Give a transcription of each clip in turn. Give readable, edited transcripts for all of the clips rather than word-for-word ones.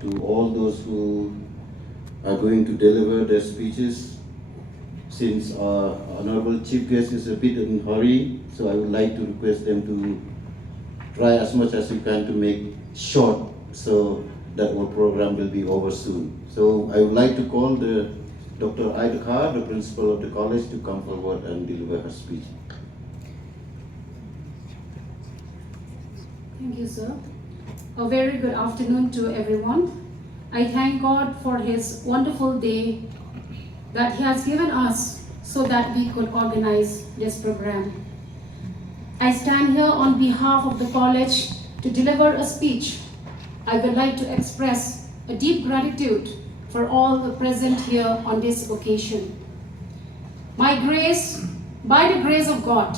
to all those who are going to deliver their speeches. Since our Honorable Chief Guest is a bit in a hurry, so I would like to request them to try as much as you can to make short, so that our program will be over soon. So I would like to call the Dr. Ida Kar, the principal of the college, to come forward and deliver her speech. Thank you, sir. A very good afternoon to everyone. I thank God for His wonderful day that He has given us so that we could organize this program. I stand here on behalf of the college to deliver a speech. I would like to express a deep gratitude for all the present here on this occasion. By the grace of God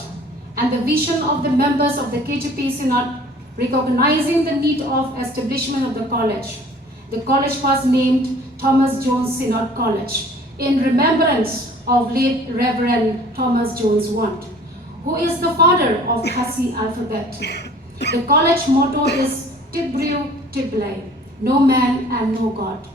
and the vision of the members of the KJP Synod, recognizing the need of establishment of the college was named Thomas Jones Synod College in remembrance of late Reverend Thomas Jones Want, who is the father of Khasi alphabet. The college motto is Tibrew Tiblai, no man and no God.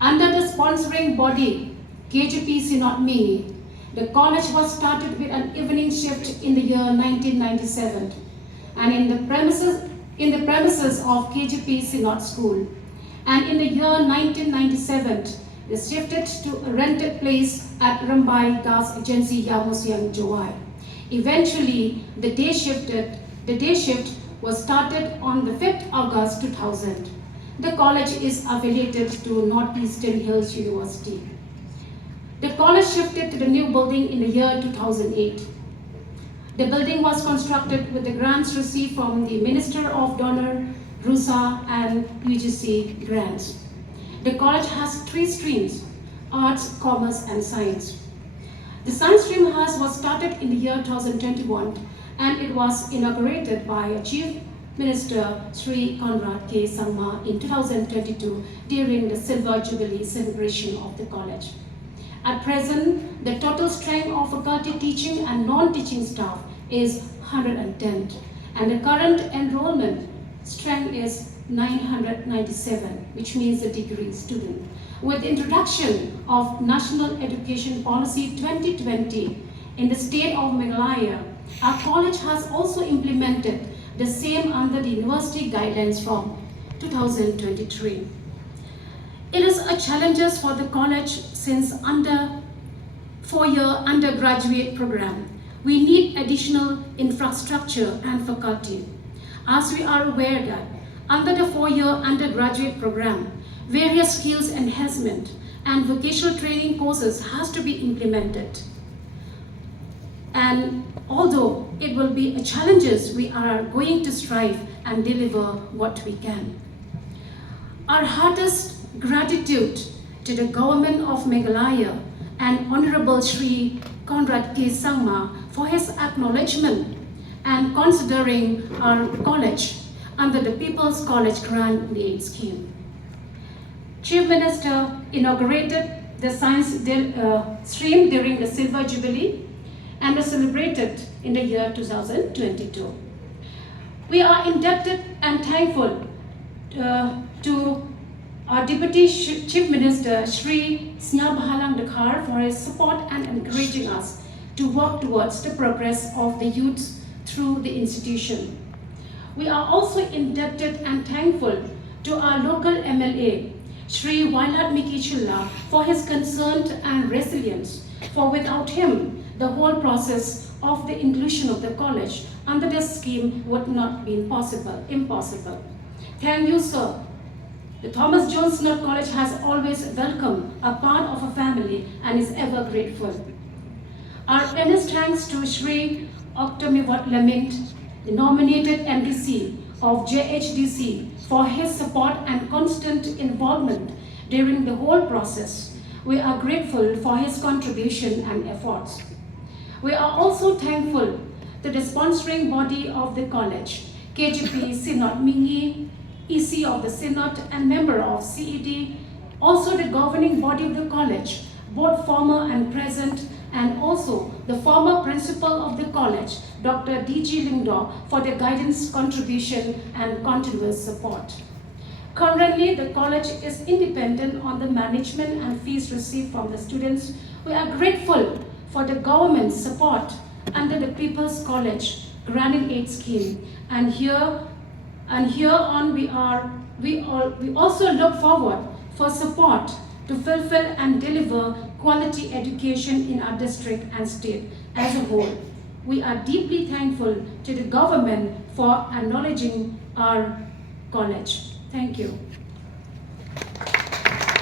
Under the sponsoring body, KJP Synod Mini, the college was started with an evening shift in the year 1997, and in the premises of KJP Synod School. And in the year 1997, they shifted to a rented place at Rambai Gas Agency Yamusiang Jawai. Eventually, the day shift was started on the 5th August 2000. The college is affiliated to Northeastern Hills University. The college shifted to the new building in the year 2008. The building was constructed with the grants received from the Minister of Donor, RUSA, and UGC grants. The college has 3 streams: arts, commerce, and science. The science stream was started in the year 2021, and it was inaugurated by Chief Minister Sri Conrad K. Sangma in 2022 during the Silver Jubilee celebration of the college. At present, the total strength of faculty teaching and non-teaching staff is 110, and the current enrollment strength is 997, which means a degree student. With the introduction of National Education Policy 2020 in the state of Meghalaya, our college has also implemented the same under the university guidelines from 2023. It is a challenge for the college since under 4-year undergraduate program. We need additional infrastructure and faculty. As we are aware that under the 4-year undergraduate program, various skills enhancement and vocational training courses has to be implemented. And although it will be a challenge, we are going to strive and deliver what we can. Our heartiest gratitude to the government of Meghalaya and Honorable Sri Conrad K. Sangma for his acknowledgement and considering our college under the People's College Grant Aid Scheme. Chief Minister inaugurated the science stream during the Silver Jubilee and was celebrated in the year 2022. We are indebted and thankful to our Deputy Chief Minister Sri Snyabhalang Dakhar for his support and encouraging us to work towards the progress of the youth through the institution. We are also indebted and thankful to our local MLA, Sri Wailat Mikichula, for his concern and resilience, for without him, the whole process of the inclusion of the college under this scheme would not be impossible. Thank you, sir. The Thomas Jones Synod College has always welcomed a part of a family and is ever grateful. Our earnest thanks to Sri Octomiwat Lamint, the nominated MDC of JHDC, for his support and constant involvement during the whole process. We are grateful for his contribution and efforts. We are also thankful to the sponsoring body of the college, KJP Synod Mingi, EC of the Synod and member of CED, also the governing body of the college, both former and present, and also the former principal of the college, Dr. D.G. Lingdo, for their guidance, contribution, and continuous support. Currently, the college is independent on the management and fees received from the students. We are grateful for the government's support under the People's College Granting Aid Scheme. And here on we also look forward for support to fulfill and deliver quality education in our district and state as a whole. We are deeply thankful to the government for acknowledging our college. Thank you.